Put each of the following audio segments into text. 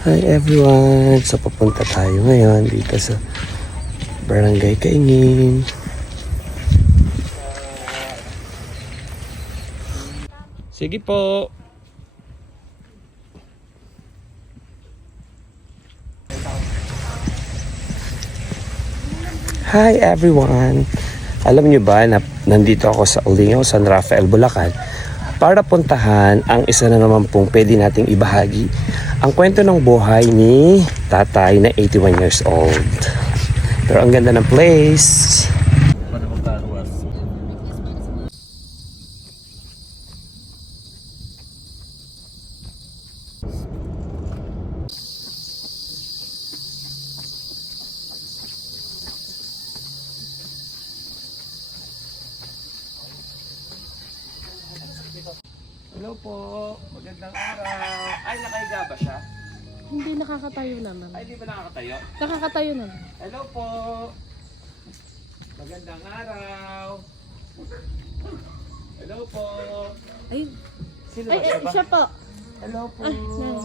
Hi everyone! So papunta tayo ngayon dito sa Barangay Kaingin. Sige po. Hi everyone! Alam niyo ba na nandito ako sa Ulingaw, San Rafael, Bulacan para puntahan ang isa na naman pong pwede nating ibahagi ang kwento ng buhay ni tatay na 81 years old. Pero ang ganda ng place. Hello po, magandang araw. Ay, nakahiga ba siya? Hindi nakakatayo naman. Ay, di ba nakakatayo? Nakakatayo naman. Hello po. Magandang araw. Hello po. Ay, Sino ay, ay siya ba? siya po. Hello po. Nan.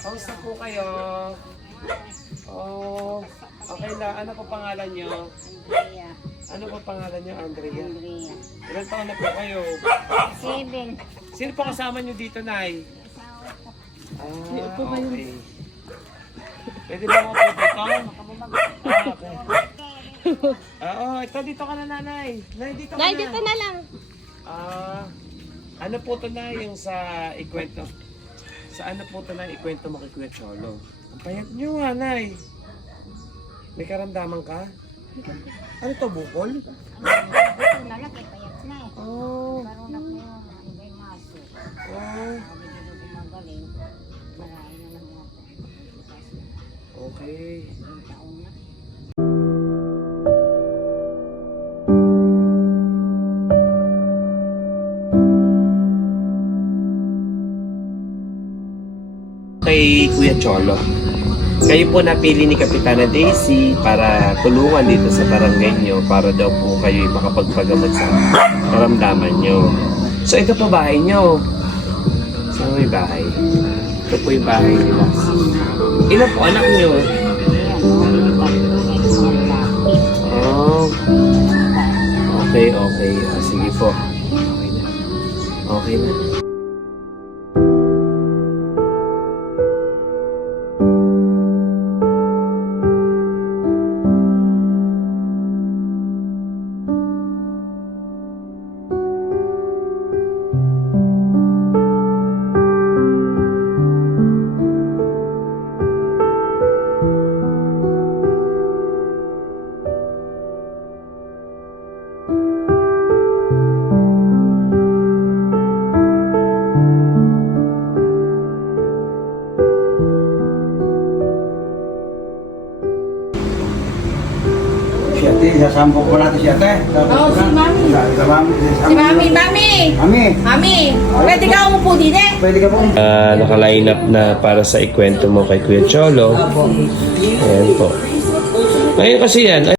Kamusta po kayo? Oh, na. Ano po pangalan niyo? Andrea. Ano po pangalan niyo, Andrea? Andrea. Ilan taon na po kayo? Seven. Sino po kasama niyo dito, Nay? Ah, okay. Pwede ba ako po dito? Ah, okay. Ah, oh, ito dito ka na, Nanay. Nay, dito ka Nay, na. dito na lang. Ah, ano po to na yung sa ikwento? Sa ano po to na ikwento mo kay Kuya Cholo? Ang payat nyo nga, Nay. May karamdaman ka? Ano to, bukol? Lalaki, payat na eh. Oh, Karoon na po yung maso? oh, Sabi dito gumagaling. Marami na lang mga po. okay. Na. Kay Kuya Cholo. Kayo po napili ni Kapitana Daisy para tulungan dito sa barangay nyo para daw po kayo makapagpagamot sa karamdaman nyo. So ito po bahay nyo. Sa may bahay. Ito po yung bahay nila. Ilan po anak nyo? Oh, okay, okay. Ah, sige po. Okay na. Okay na. Si sasambok ko natin si ate. Oo, si Mami. Sa mami. Si Mami, Mami! Mami, Mami! Pwede ka umupo din eh. pwede ka pong uh, naka-line up na para sa ikwento mo kay Kuya Cholo. Ayan po. Ngayon kasi yan,